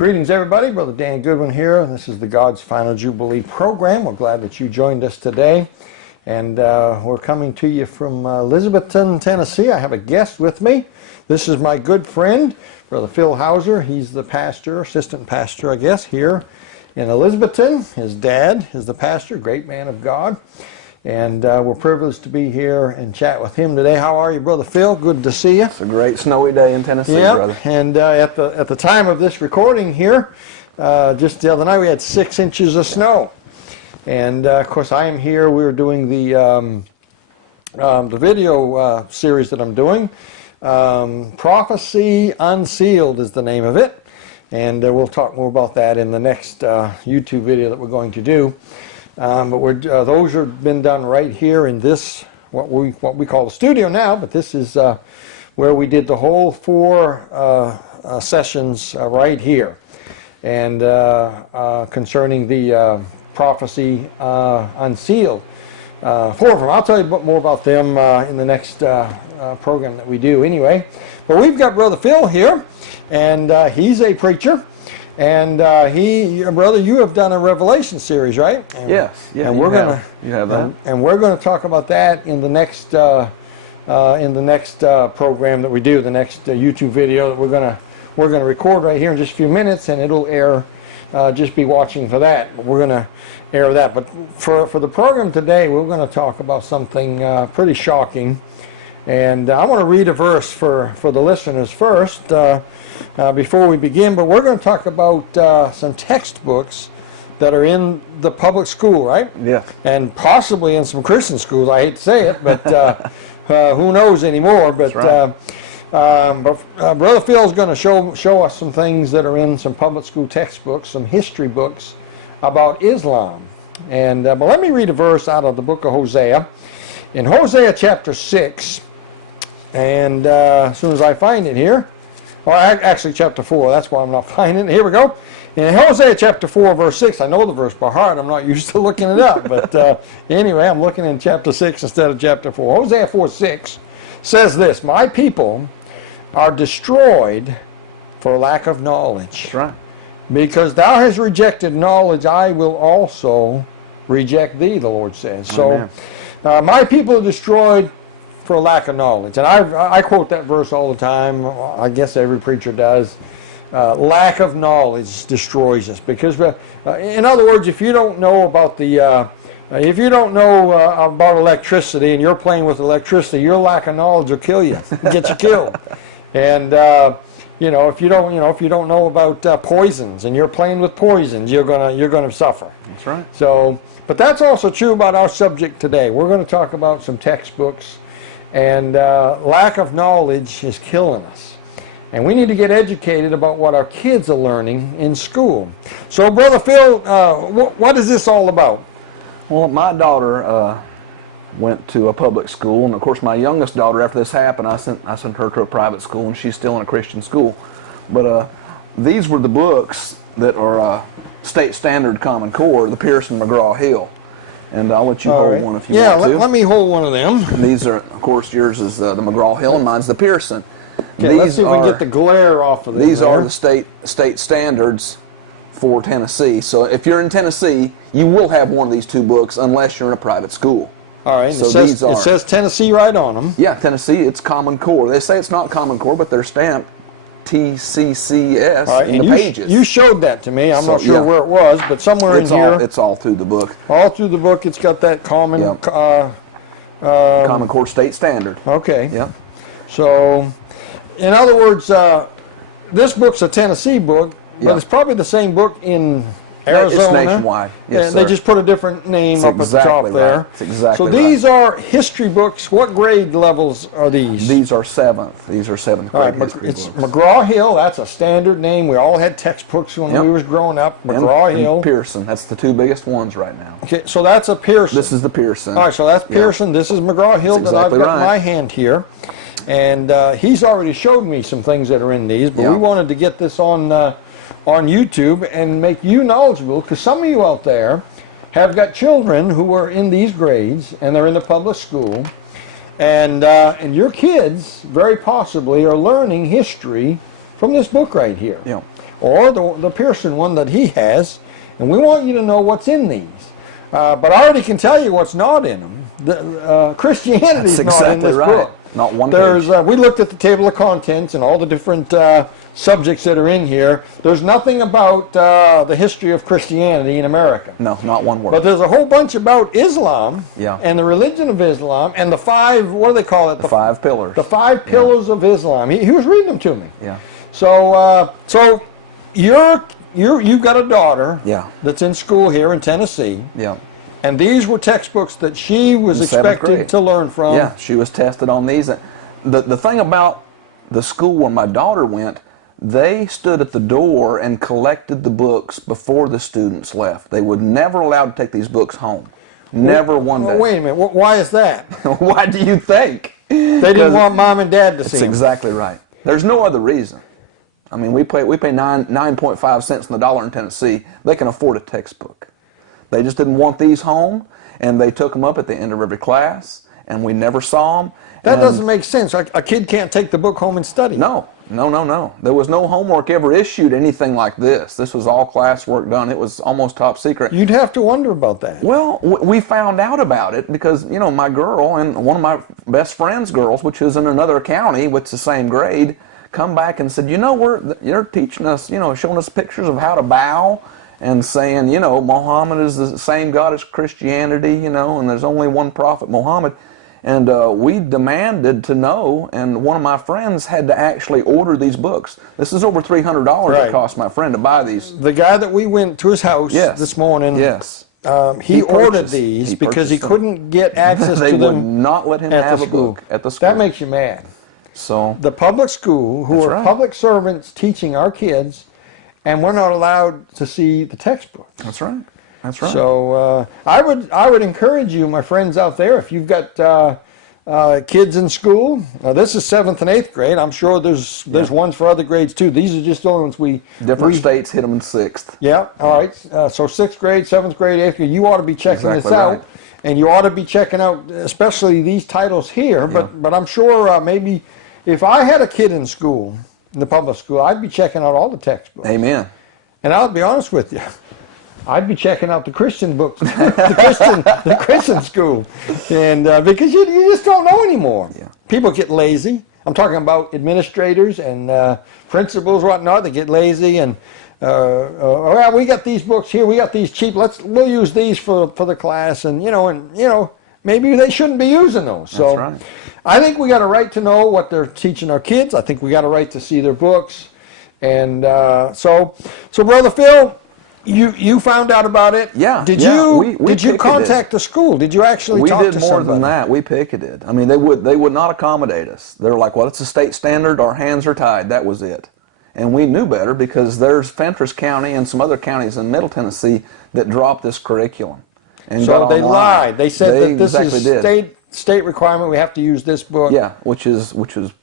Greetings, everybody. Brother Dan Goodwin here. This is the God's Final Jubilee program. We're glad that you joined us today. And we're coming to you from Elizabethton, Tennessee. I have a guest with me. This is my good friend, Brother Phil Hauser. He's the pastor, assistant pastor, I guess, here in Elizabethton. His dad is the pastor, great man of God. And we're privileged to be here and chat with him today. How are you, Brother Phil? Good to see you. It's a great snowy day in Tennessee, brother. And at the time of this recording here, just the other night we had 6 inches of snow. And of course I am here. We're doing the video series that I'm doing. Prophecy Unsealed is the name of it. And we'll talk more about that in the next YouTube video that we're going to do. But those have been done right here in this, what we call the studio now, but this is where we did the whole 4 sessions right here. And concerning the prophecy unsealed. 4 of them. I'll tell you more about them in the next program that we do anyway. But we've got Brother Phil here, and he's a preacher. And brother, you have done a Revelation series, right? And, yes. Yeah. And you have that. And we're going to talk about that in the next program that we do, the next YouTube video that we're going to record right here in just a few minutes, and it'll air. Just be watching for that. We're going to air that. But for the program today, we're going to talk about something pretty shocking. And I want to read a verse for the listeners first before we begin. But we're going to talk about some textbooks that are in the public school, right? Yeah. And possibly in some Christian schools. I hate to say it, but who knows anymore? But, right. Brother Phil is going to show us some things that are in some public school textbooks, some history books about Islam. And but let me read a verse out of the book of Hosea. In Hosea chapter 6, and as soon as I find it here, or actually chapter 4, that's why I'm not finding it. Here we go. In Hosea chapter 4, verse 6, I know the verse by heart. I'm not used to looking it up. But anyway, I'm looking in chapter 6 instead of chapter 4. Hosea 4:6 says this, "My people are destroyed for lack of knowledge. That's right. Because thou hast rejected knowledge, I will also reject thee," the Lord says. So, my people are destroyed for lack of knowledge. And I quote that verse all the time. I guess every preacher does. Lack of knowledge destroys us. Because, in other words, if you don't know about about electricity and you're playing with electricity, your lack of knowledge will kill you, get you killed. And if you don't know about poisons and you're playing with poisons, you're gonna suffer. That's right. So, but that's also true about our subject today. We're going to talk about some textbooks, and lack of knowledge is killing us. And we need to get educated about what our kids are learning in school. So, Brother Phil, what is this all about? Well, my daughter went to a public school, and of course my youngest daughter, after this happened, I sent her to a private school, and she's still in a Christian school. But these were the books that are state standard Common Core, the Pearson McGraw-Hill. And I'll let you hold one if you want to. Yeah, let me hold one of them. And these are, of course, yours is the McGraw-Hill, and mine's the Pearson. Okay, let's see if we can get the glare off of this. These are the state standards for Tennessee. So if you're in Tennessee, you will have one of these 2 books unless you're in a private school. All right, so it says Tennessee right on them. Yeah, Tennessee, it's Common Core. They say it's not Common Core, but they're stamped TCCS in the pages. You showed that to me. I'm not sure where it was, but somewhere in here. It's all through the book. All through the book, it's got that Common Common Core State Standard. Okay. Yeah. So, in other words, this book's a Tennessee book, but it's probably the same book in Arizona. It's nationwide. Yes, they just put a different name up at the top there. That's exactly right. So these are history books. What grade levels are these? These are 7th. These are 7th grade history it's books. McGraw-Hill. That's a standard name. We all had textbooks when we was growing up. McGraw-Hill. And Pearson. That's the 2 biggest ones right now. Okay, so that's a Pearson. This is the Pearson. All right, so that's Pearson. This is McGraw-Hill that I've got in my hand here. And he's already showed me some things that are in these, but we wanted to get this on YouTube and make you knowledgeable, because some of you out there have got children who are in these grades and they're in the public school, and your kids very possibly are learning history from this book right here. Yeah. or the Pearson one that he has, and we want you to know what's in these. But I already can tell you what's not in them. Christianity is not in this book. Not one page. We looked at the table of contents and all the different subjects that are in here. There's nothing about the history of Christianity in America. No, not one word. But there's a whole bunch about Islam Yeah. and the religion of Islam and the five, what do they call it? The 5 pillars. The 5 pillars of Islam. He was reading them to me. Yeah. So you've got a daughter Yeah. that's in school here in Tennessee. Yeah. And these were textbooks that she was expected to learn from. Yeah, she was tested on these. The thing about the school where my daughter went, they stood at the door and collected the books before the students left. They were never allowed to take these books home. Never one day. Wait a minute. Why is that? Why do you think? They didn't want mom and dad to see them. That's exactly right. There's no other reason. I mean, we pay 9.5 cents on the dollar in Tennessee. They can afford a textbook. They just didn't want these home, and they took them up at the end of every class, and we never saw them. That doesn't make sense. A kid can't take the book home and study. No. There was no homework ever issued, anything like this. This was all classwork done. It was almost top secret. You'd have to wonder about that. Well, we found out about it because, my girl and one of my best friend's girls, which is in another county with the same grade, come back and said, you're teaching us, showing us pictures of how to bow, and saying, Muhammad is the same God as Christianity, and there's only one prophet, Muhammad. And we demanded to know, and one of my friends had to actually order these books. This is over $300 it cost my friend to buy these. The guy that we went to his house this morning, he ordered these because he couldn't get access to them. They would not let him have a book at the school. That makes you mad. So the public school, who are public servants teaching our kids, and we're not allowed to see the textbook. That's right. That's right. So I would encourage you, my friends out there, if you've got kids in school. This is 7th and 8th grade. I'm sure there's ones for other grades too. These are just the ones different states hit them in 6th. Yeah. All right. So 6th grade, 7th grade, 8th grade. You ought to be checking this out, and you ought to be checking out, especially these titles here. But I'm sure maybe if I had a kid in school, in the public school, I'd be checking out all the textbooks. Amen. And I'll be honest with you, I'd be checking out the Christian books, the Christian school, and because you just don't know anymore. Yeah. People get lazy. I'm talking about administrators and principals, whatnot. They get lazy and well, we got these books here. We got these cheap. We'll use these for the class, and maybe they shouldn't be using those. So that's right. I think we got a right to know what they're teaching our kids. I think we got a right to see their books, and so Brother Phil, you found out about it. Yeah. Did you contact the school? Did you actually talk to somebody? We did more than that. We picketed. I mean, they would not accommodate us. They were like, well, it's a state standard. Our hands are tied. That was it. And we knew better because there's Fentress County and some other counties in Middle Tennessee that dropped this curriculum. And so they lied. They said that this is state requirement. We have to use this book. Yeah, which is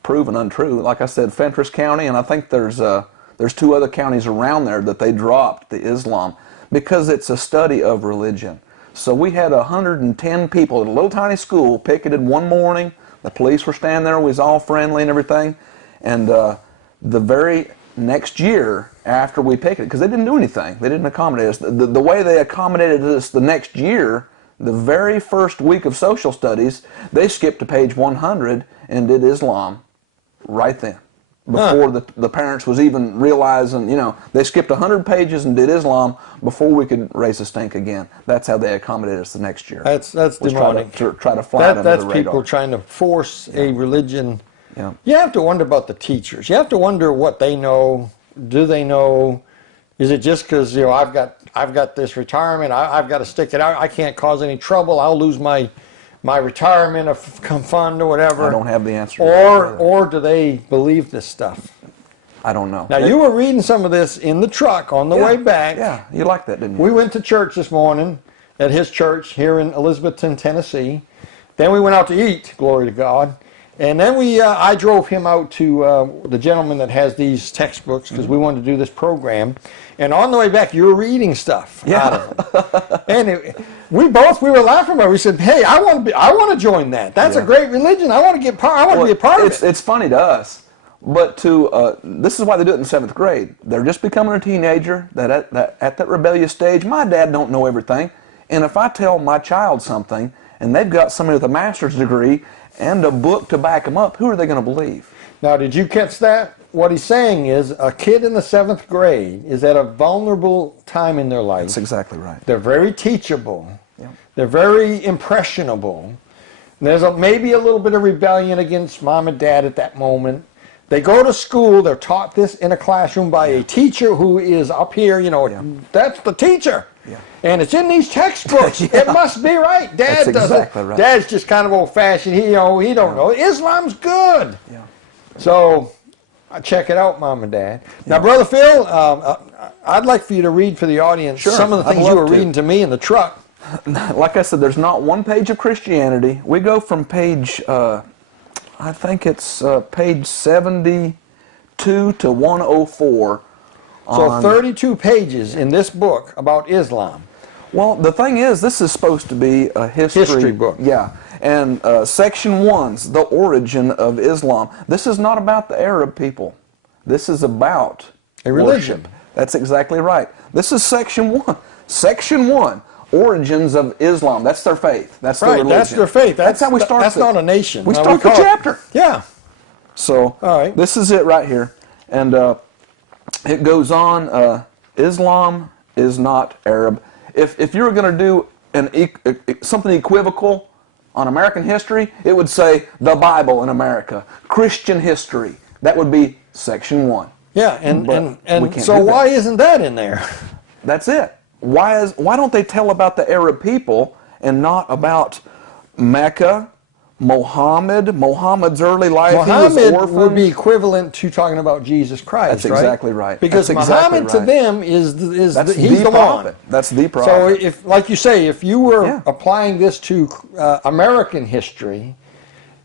proven untrue. Like I said, Fentress County, and I think there's 2 other counties around there that they dropped the Islam because it's a study of religion. So we had 110 people at a little tiny school picketed one morning. The police were standing there. We was all friendly and everything. And the very next year after we picketed, because they didn't do anything. They didn't accommodate us. The way they accommodated us the next year, the very first week of social studies, they skipped to page 100 and did Islam right then. Before the parents was even realizing, they skipped 100 pages and did Islam before we could raise a stink again. That's how they accommodated us the next year. That's demonic. Try to fly under the radar. That's people trying to force a religion. Yeah. You have to wonder about the teachers. You have to wonder what they know. Do they know? Is it just because I've got this retirement? I've got to stick it out. I can't cause any trouble. I'll lose my retirement fund or whatever. I don't have the answer. Or do they believe this stuff? I don't know. Now, you were reading some of this in the truck on the way back. Yeah, you liked that, didn't you? We went to church this morning at his church here in Elizabethton, Tennessee. Then we went out to eat, glory to God. And then I drove him out to the gentleman that has these textbooks because we wanted to do this program. And on the way back, you were reading stuff out of it. And we were laughing about it. We said, "Hey, I want to join that. That's a great religion. I want to be a part of it." It's funny to us. But this is why they do it in 7th grade. They're just becoming a teenager. At that rebellious stage, my dad don't know everything. And if I tell my child something, and they've got somebody with a master's degree and a book to back them up, who are they going to believe? Now, did you catch that? What he's saying is a kid in the 7th grade is at a vulnerable time in their life. That's exactly right. They're very teachable. Yeah. They're very impressionable. There's maybe a little bit of rebellion against mom and dad at that moment. They go to school, they're taught this in a classroom by a teacher who is up here, that's the teacher. Yeah. And it's in these textbooks. Yeah. It must be right. Dad That's doesn't. exactly right. Dad's just kind of old-fashioned. He don't know. Islam's good. Yeah. So, check it out, Mom and Dad. Now, Brother Phil, I'd like for you to read for the audience some of the things you were reading to me in the truck. Like I said, there's not one page of Christianity. We go from page, I think it's page 72 to 104. So 32 pages in this book about Islam. Well, the thing is, this is supposed to be a history book. Yeah. And section 1's the origin of Islam. This is not about the Arab people. This is about a religion. Worship. That's exactly right. This is section 1. Section 1, origins of Islam. That's their faith. That's their religion. That's their faith. That's how we start. That's not a nation. We start the chapter. Yeah. So all right. This is it right here. And it goes on, Islam is not Arab. If you were going to do something equivocal on American history, it would say the Bible in America, Christian history. That would be section 1. Yeah, and so why isn't that in there? That's it. Why don't they tell about the Arab people and not about Mecca, Muhammad's early life? Muhammad would be equivalent to talking about Jesus Christ. That's exactly right. Because Muhammad to them he's the prophet. one. That's the prophet. So if, like you say, if you were applying this to American history,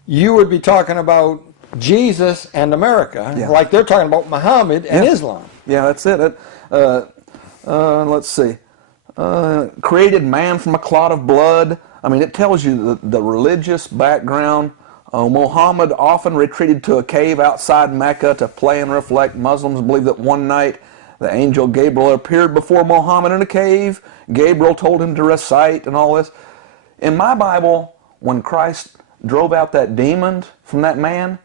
you would be talking about Jesus and America, like they're talking about Muhammad and Islam. Yeah, that's it. Let's see. Created man from a clot of blood. I mean, it tells you the religious background. Muhammad often retreated to a cave outside Mecca to pray and reflect. Muslims believe that one night the angel Gabriel appeared before Muhammad in a cave. Gabriel told him to recite and all this. In my Bible, when Christ drove out that demon from that man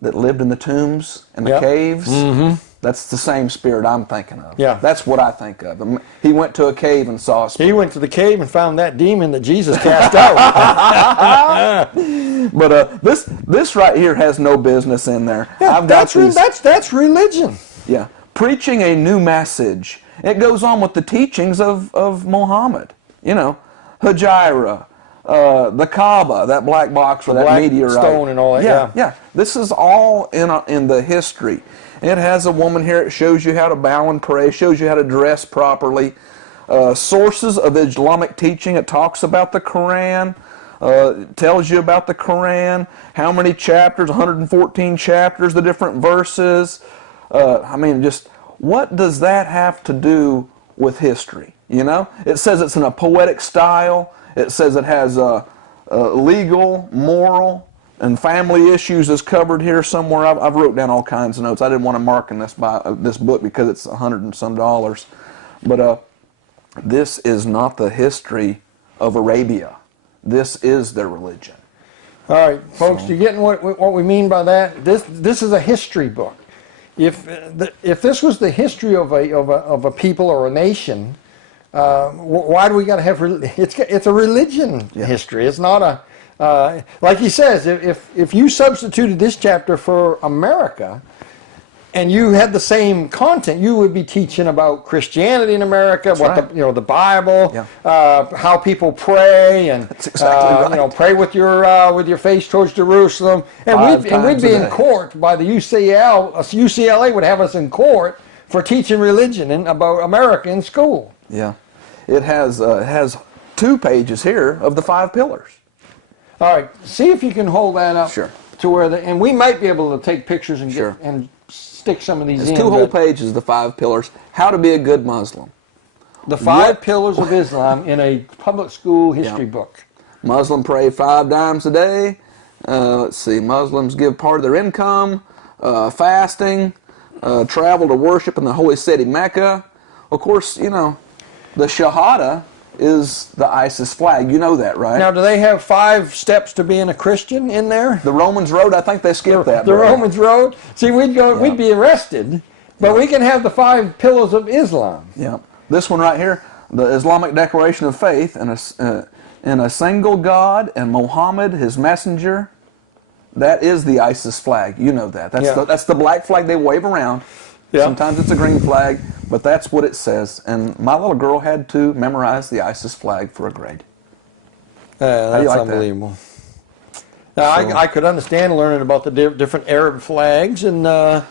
that lived in the tombs and the caves, that's the same spirit I'm thinking of. Yeah. That's what I think of. He went to a cave and saw a spirit. He went to the cave and found that demon that Jesus cast out. But this right here has no business in there. Yeah, that's religion. Yeah. Preaching a new message. It goes on with the teachings of Muhammad. You know, Hijra, the Kaaba, that black box or that meteorite. Stone and all that. Yeah. This is all in the history. It has a woman here. It shows you how to bow and pray. Shows you how to dress properly. Sources of Islamic teaching. It talks about the Quran. It tells you about the Quran. How many chapters? 114 chapters. The different verses. I mean, just what does that have to do with history? You know, it says it's in a poetic style. It says it has legal, moral, and family issues is covered here somewhere. I've wrote down all kinds of notes. I didn't want to mark in this book because it's $100 and some. But this is not the history of Arabia. This is their religion. All right, folks, you getting what we mean by that? This is a history book. If this was the history of a people or a nation, why do we got to have? It's a religion history. It's not a like he says. If you substituted this chapter for America, and you had the same content, you would be teaching about Christianity in America, the Bible, how people pray, and pray with your face towards Jerusalem, and we'd be in court by the UCLA would have us in court for teaching religion about America in school. Yeah, it has 2 pages here of the 5 pillars. All right, see if you can hold that up to where and we might be able to take pictures and and stick some of these in. There's 2 whole pages of the 5 pillars. How to be a good Muslim. The 5 pillars of Islam in a public school history book. Muslim pray 5 times a day. Let's see. Muslims give part of their income fasting, travel to worship in the holy city Mecca. Of course, you know, the Shahada is the ISIS flag. You know that, right? Now, do they have 5 steps to being a Christian in there? The Romans Road, I think they skipped that. The brother. Romans Road? See, we'd be arrested, but we can have the 5 pillars of Islam. Yeah. This one right here, the Islamic Declaration of Faith, in a single God and Muhammad, his messenger. That is the ISIS flag. You know that. That's the black flag they wave around. Yeah. Sometimes it's a green flag, but that's what it says. And my little girl had to memorize the ISIS flag for a grade. That's unbelievable. Now, I could understand learning about the different Arab flags, and I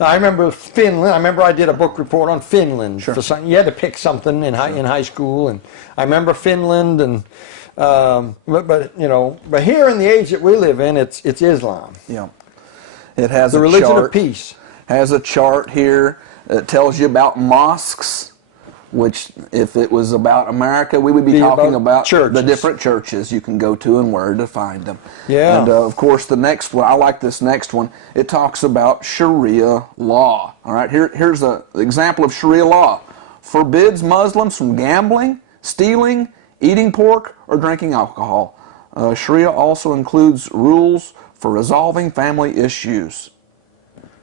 remember Finland. I remember I did a book report on Finland. Sure. You had to pick something in high school, and I remember Finland, and but here in the age that we live in, it's Islam. Yeah, it has the religion of peace. Has a chart here that tells you about mosques, which if it was about America, we would be talking about the different churches you can go to and where to find them. Yeah. And of course the next one, I like this next one, it talks about Sharia law. All right, here's an example of Sharia law. Forbids Muslims from gambling, stealing, eating pork, or drinking alcohol. Sharia also includes rules for resolving family issues.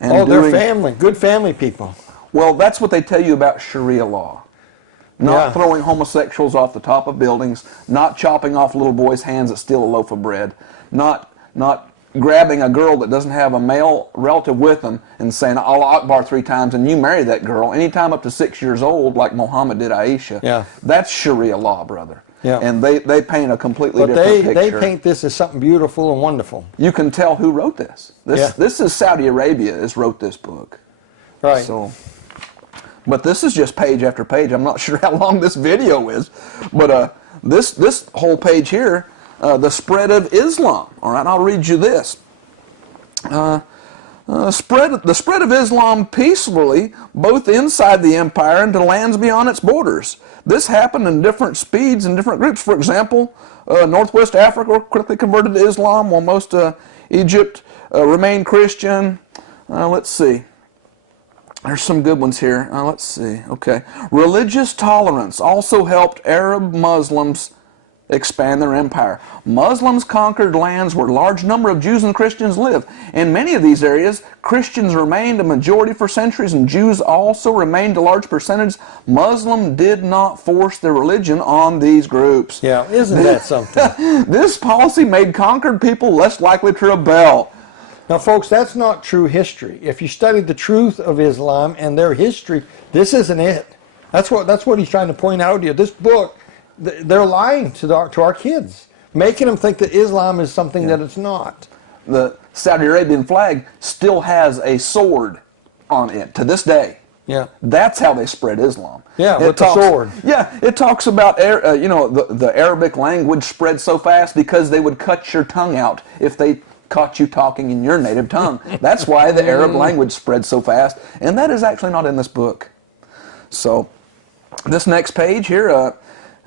And they're family, good family people. Well, that's what they tell you about Sharia law. Not throwing homosexuals off the top of buildings, not chopping off little boys' hands that steal a loaf of bread, not grabbing a girl that doesn't have a male relative with them and saying Allah Akbar 3 times and you marry that girl anytime up to 6 years old like Muhammad did Aisha. Yeah. That's Sharia law, brother. Yeah. And they paint a completely different picture. They paint this as something beautiful and wonderful. You can tell who wrote this. This is Saudi Arabia has wrote this book. Right. So, but this is just page after page. I'm not sure how long this video is, but this whole page here, the spread of Islam. All right, I'll read you this. The spread of Islam peacefully, both inside the empire and to lands beyond its borders. This happened in different speeds and different groups. For example, Northwest Africa quickly converted to Islam, while most Egypt remained Christian. Let's see. There's some good ones here. Let's see. Okay. Religious tolerance also helped Arab Muslims expand their empire. Muslims conquered lands where a large number of Jews and Christians live. In many of these areas, Christians remained a majority for centuries, and Jews also remained a large percentage. Muslims did not force their religion on these groups. Yeah, isn't that something? This policy made conquered people less likely to rebel. Now, folks, that's not true history. If you study the truth of Islam and their history, this isn't it. That's what he's trying to point out here. This book, they're lying to our kids, making them think that Islam is something that it's not. The Saudi Arabian flag still has a sword on it to this day. Yeah, that's how they spread Islam. Yeah, with the sword. Yeah, it talks about the Arabic language spread so fast because they would cut your tongue out if they caught you talking in your native tongue. That's why the Arab language spread so fast, and that is actually not in this book. So, this next page here.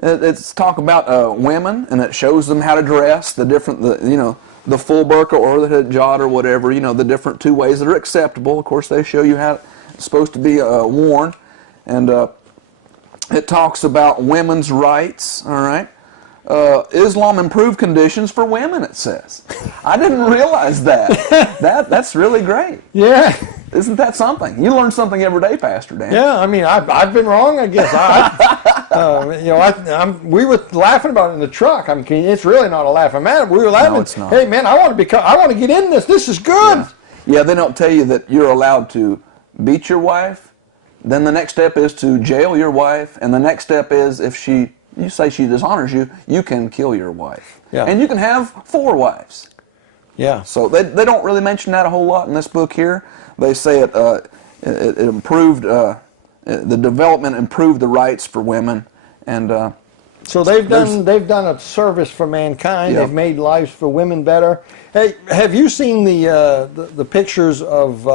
It's talk about women, and it shows them how to dress, the full burqa or the hijab or whatever, the different 2 ways that are acceptable. Of course, they show you how it's supposed to be worn, and it talks about women's rights. All right, Islam improved conditions for women. It says. I didn't realize that. That's really great. Yeah. Isn't that something? You learn something every day, Pastor Dan. Yeah, I mean, I've been wrong, I guess. We were laughing about it in the truck. I mean, it's really not a laughing matter. We were laughing. No, it's not. Hey, man, I want to get in this. This is good. Yeah, they don't tell you that you're allowed to beat your wife. Then the next step is to jail your wife, and the next step is if you say she dishonors you, you can kill your wife. Yeah. And you can have 4 wives. Yeah. So they don't really mention that a whole lot in this book here. They say it improved, the development improved the rights for women, and so they've done a service for mankind. They've made lives for women better. Hey, have you seen the pictures of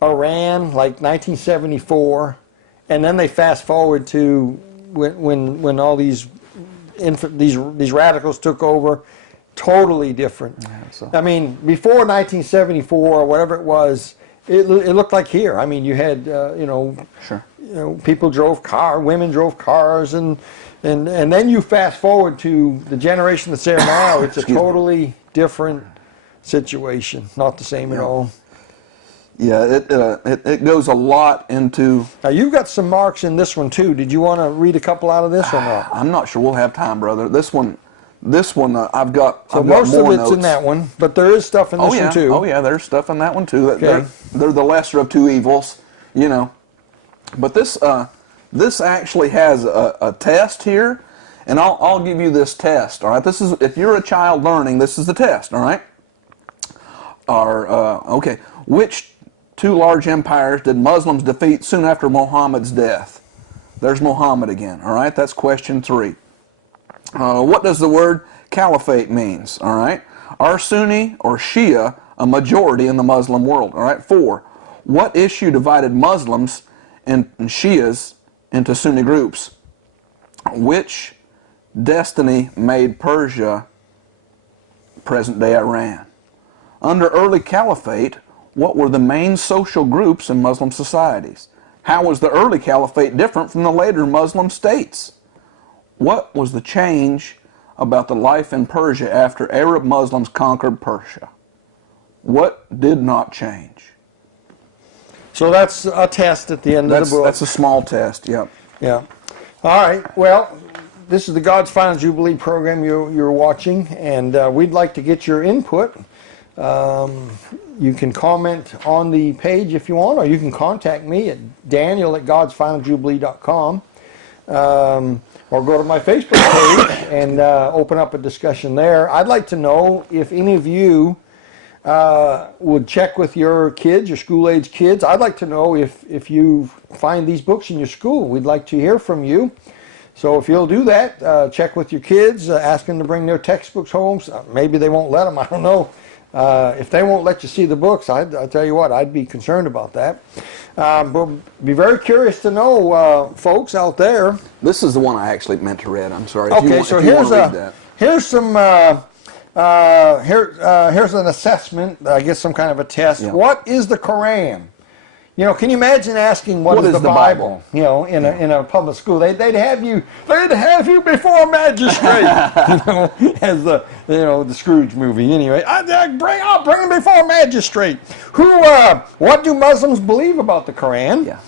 Iran, like 1974, and then they fast forward to when all these radicals took over? Totally different. Yeah, so. I mean, before 1974 or whatever it was, it looked like here. I mean, you had Sure. people drove women drove cars, and then you fast forward to the generation that's there now. It's a totally different situation, not the same at all. Yeah, it goes a lot into. Now you've got some marks in this one too. Did you want to read a couple out of this or not? I'm not sure we'll have time, brother. This one, I've got. So I've most got more of it's notes. in that one, but there is stuff in this one too. Oh yeah, there's stuff in that one too. Okay. They're the lesser of two evils, But this actually has a test here, and I'll give you this test. All right, this is if you're a child learning, this is the test. All right. Okay, which two large empires did Muslims defeat soon after Muhammad's death? There's Muhammad again. All right, that's question 3. What does the word caliphate means? All right, are Sunni or Shia a majority in the Muslim world? All right, 4. What issue divided Muslims and Shias into Sunni groups? Which destiny made Persia present-day Iran? Under early caliphate, what were the main social groups in Muslim societies? How was the early caliphate different from the later Muslim states? What was the change about the life in Persia after Arab Muslims conquered Persia? What did not change? So that's a test at the end of the book. That's a small test, yep. Yeah. All right. Well, this is the God's Final Jubilee program you're watching, and we'd like to get your input. You can comment on the page if you want, or you can contact me at daniel@godsfinaljubilee.com, or go to my Facebook page and open up a discussion there. I'd like to know if any of you would check with your kids, your school-age kids. I'd like to know if you find these books in your school. We'd like to hear from you. So if you'll do that, check with your kids, ask them to bring their textbooks home. Maybe they won't let them, I don't know. If they won't let you see the books, I tell you what, I'd be concerned about that. But be very curious to know, folks out there. This is the one I actually meant to read. I'm sorry. Okay, so here's an assessment, I guess some kind of a test. Yeah. What is the Quran? Can you imagine asking what is the Bible? In a public school, they'd have you before a magistrate. As the the Scrooge movie. Anyway, I'll bring him before a magistrate. What do Muslims believe about the Quran? Yeah.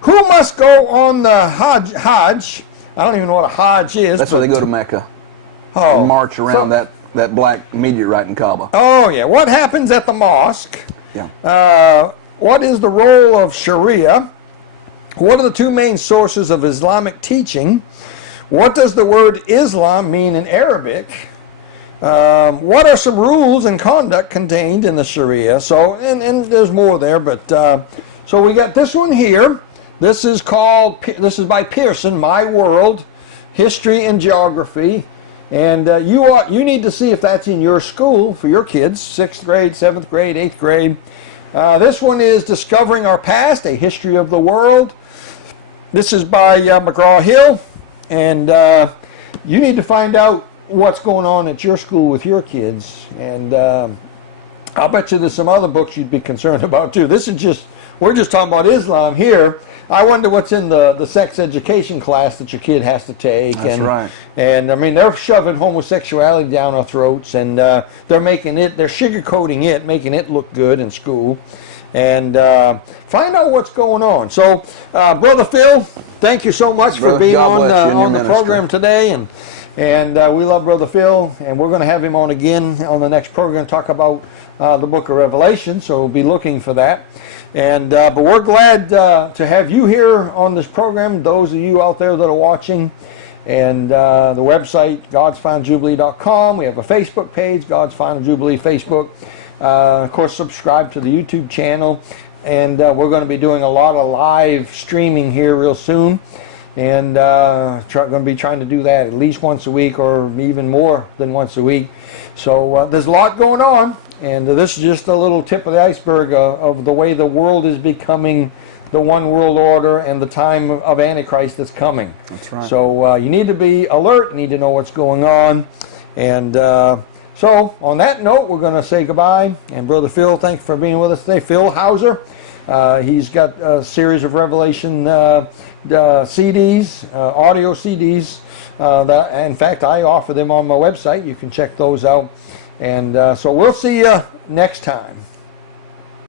Who must go on the Hajj? I don't even know what a Hajj is. That's where they go to Mecca. Oh, and march around that black meteorite in Kaaba. Oh yeah. What happens at the mosque? Yeah. What is the role of Sharia? What are the two main sources of Islamic teaching? What does the word Islam mean in Arabic? What are some rules and conduct contained in the Sharia? So, and there's more there, but so we got this one here. This is by Pearson, My World, History and Geography. And you need to see if that's in your school for your kids, 6th grade, 7th grade, 8th grade. This one is Discovering Our Past, A History of the World. This is by McGraw-Hill, and you need to find out what's going on at your school with your kids. And I'll bet you there's some other books you'd be concerned about too. We're just talking about Islam here. I wonder what's in the sex education class that your kid has to take. That's right. And I mean, they're shoving homosexuality down our throats, and they're sugarcoating it, making it look good in school. And find out what's going on. So, Brother Phil, thank you so much for being on the program today. And we love Brother Phil, and we're going to have him on again on the next program to talk about the book of Revelation, so we'll be looking for that. And but we're glad to have you here on this program, those of you out there that are watching. And the website, godsfinaljubilee.com. We have a Facebook page, God's Final Jubilee Facebook. Of course, subscribe to the YouTube channel. And we're going to be doing a lot of live streaming here real soon. And going to be trying to do that at least once a week, or even more than once a week. So there's a lot going on. And this is just a little tip of the iceberg of the way the world is becoming the one world order and the time of Antichrist that's coming. That's right. So you need to be alert, you need to know what's going on. And so on that note, we're going to say goodbye. And Brother Phil, thanks for being with us today. Phil Hauser. He's got a series of Revelation CDs, audio CDs. That, in fact, I offer them on my website. You can check those out. And so we'll see you next time.